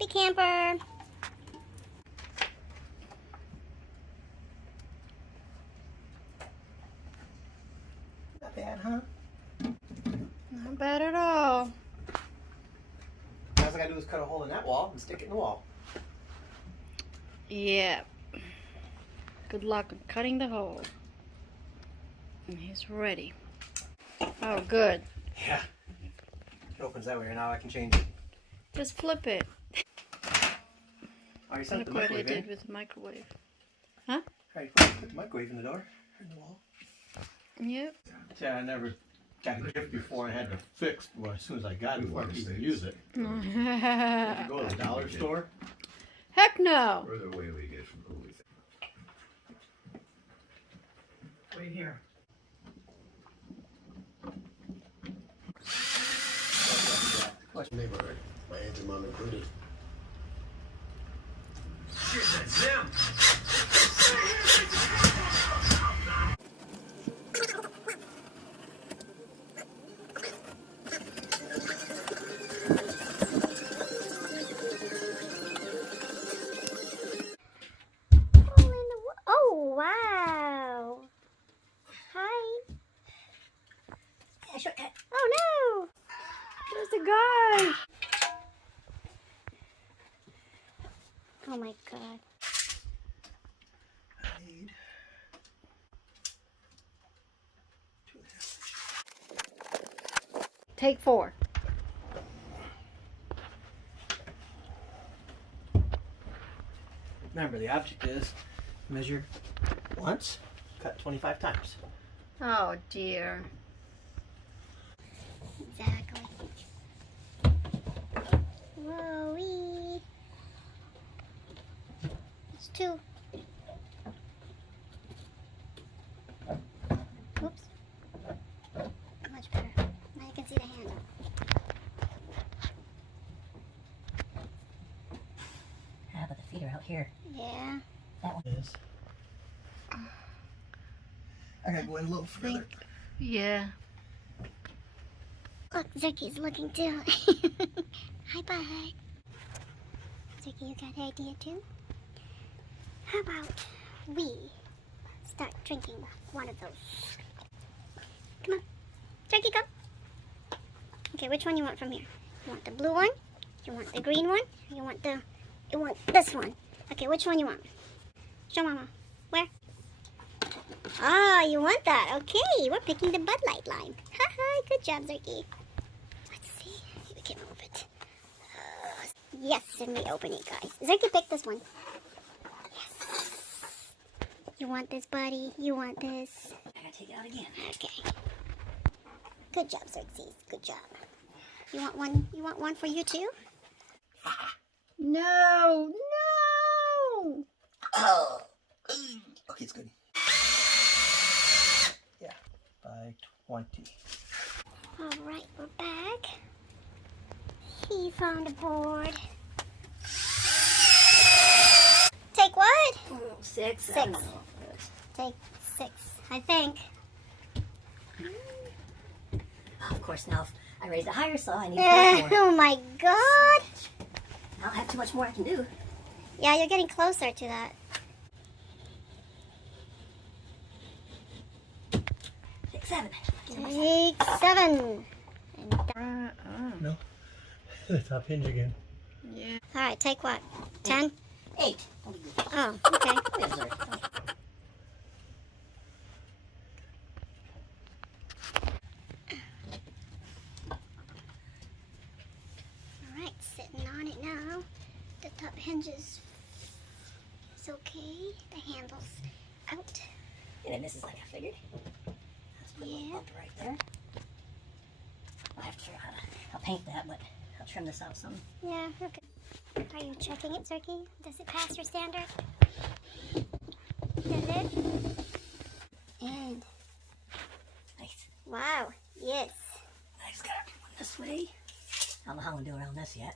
Happy camper. Not bad, huh? Not bad at all. All I gotta do is cut a hole in that wall and stick it in the wall. Yeah. Good luck cutting the hole. And he's ready. Oh, good. Yeah. It opens that way, and now I can change it. Just flip it. Already set Look the what I microwave did in. with the microwave. Huh? Already put the microwave in the door, in the wall. Yep. Yeah, I never got a gift before I had to fix. Well, as soon as I got it, before I could even use it. I had to go to the dollar store. Heck no. Further away we get from who we think. Wait here. Neighborhood. My aunt and mom included. Shit, that's them! Oh, wow. Hi. Shortcut. Oh, no. There's the guy. Oh, my God. I need 2.5. Take 4. Remember, the object is measure once, cut 25 times. Oh, dear. Exactly. Whoa-wee. It's 2. Oops. Much better. Now you can see the handle. How about the feet are out here? Yeah. That one. Is. I gotta go in a little further. Yeah. Look, Zerky's looking too. Hi, bye. Zerky, you got an idea too? How about we start drinking one of those? Come on. Zerky, come. Okay, which one you want from here? You want the blue one? You want the green one? You want this one? Okay, which one you want? Show Mama. Where? Oh, you want that? Okay, we're picking the Bud Light line. Haha, good job, Zerky. Let's see. We can move it. Yes, and we open it, guys. Zerky, pick this one. Yes. You want this, buddy? You want this? I gotta take it out again. Okay. Good job, Xerxes. Good job. You want one? You want one for you too? No, no. Oh. Okay, it's good. Yeah, by 20. All right, we're back. He found a board. Take what? 6. 6. Take 6, I think. Of course, now if I raise it higher, so I need to pay more. Oh my God! I don't have too much more I can do. Yeah, you're getting closer to that. Take 7. Take 7. And No. The top hinge again. Yeah. all right, take what? 10? 8. Don't be goofy. Oh, okay. Yes, sir. All right, sitting on it now. The top hinges is okay. The handle's out. And then this is like I figured. Let's put a little Yeah. bump right there. I'll have to figure out how to I'll paint that, but I'll trim this out some. Yeah, okay. Are you checking it, Zerky? Does it pass your standard? Does it? And Nice. wow, yes. I just gotta one this way. I don't know how I'm gonna do around this yet.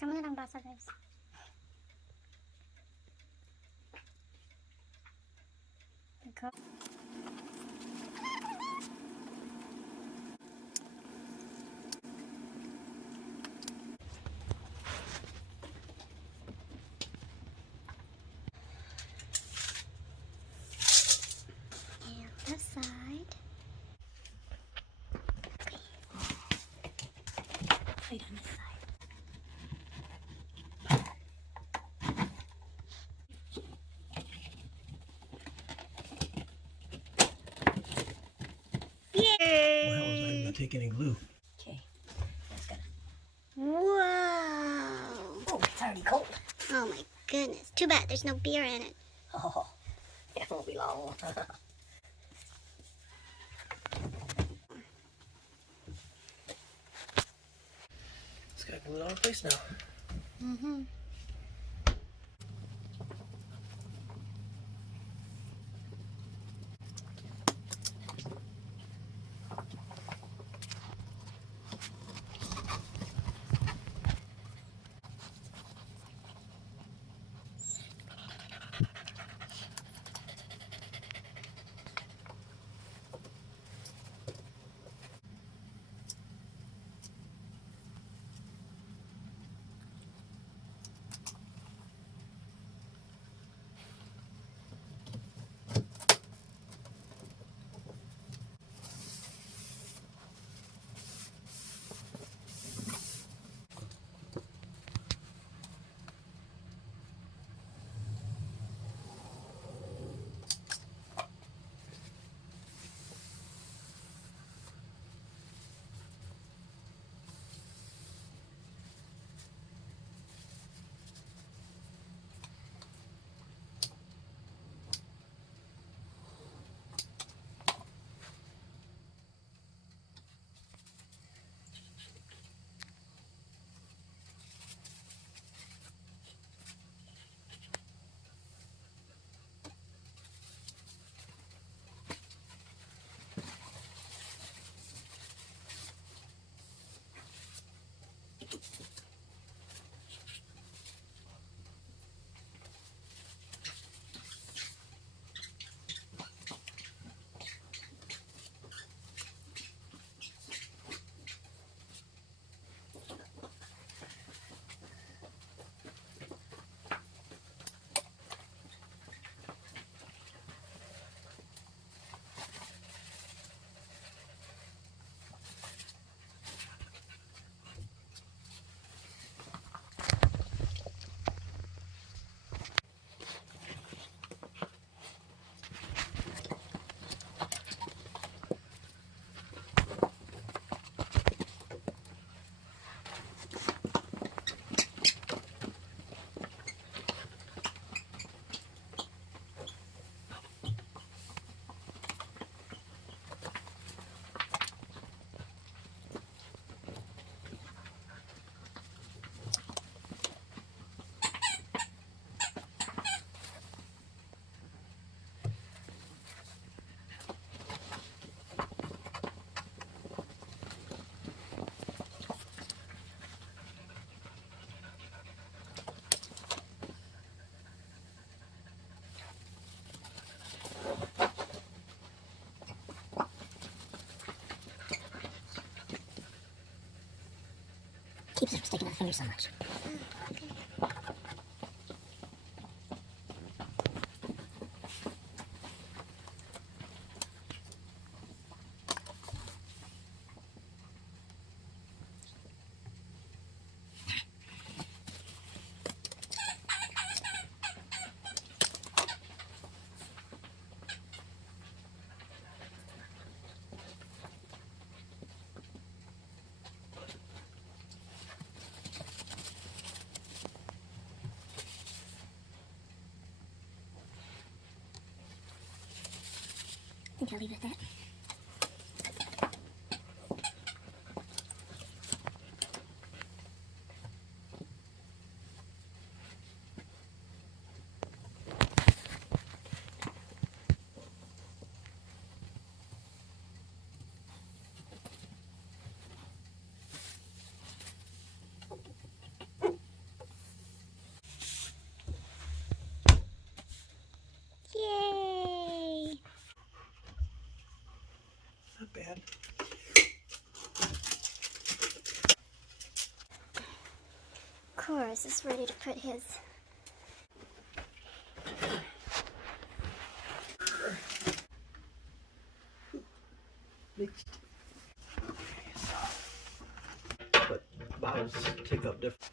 Kamu na lang basa, guys. cup. And this side. Right on this side. Well, I was not even gonna take any glue. Okay. That's gonna. Whoa! Oh, it's already cold. Oh my goodness. Too bad there's no beer in it. Oh, it won't be long. It's got glue all in place now. Mm-hmm. Keeps it from sticking out the finger so much. I think I'll leave it at that. Yay! Cyrus is ready to put his. But bottles take up different.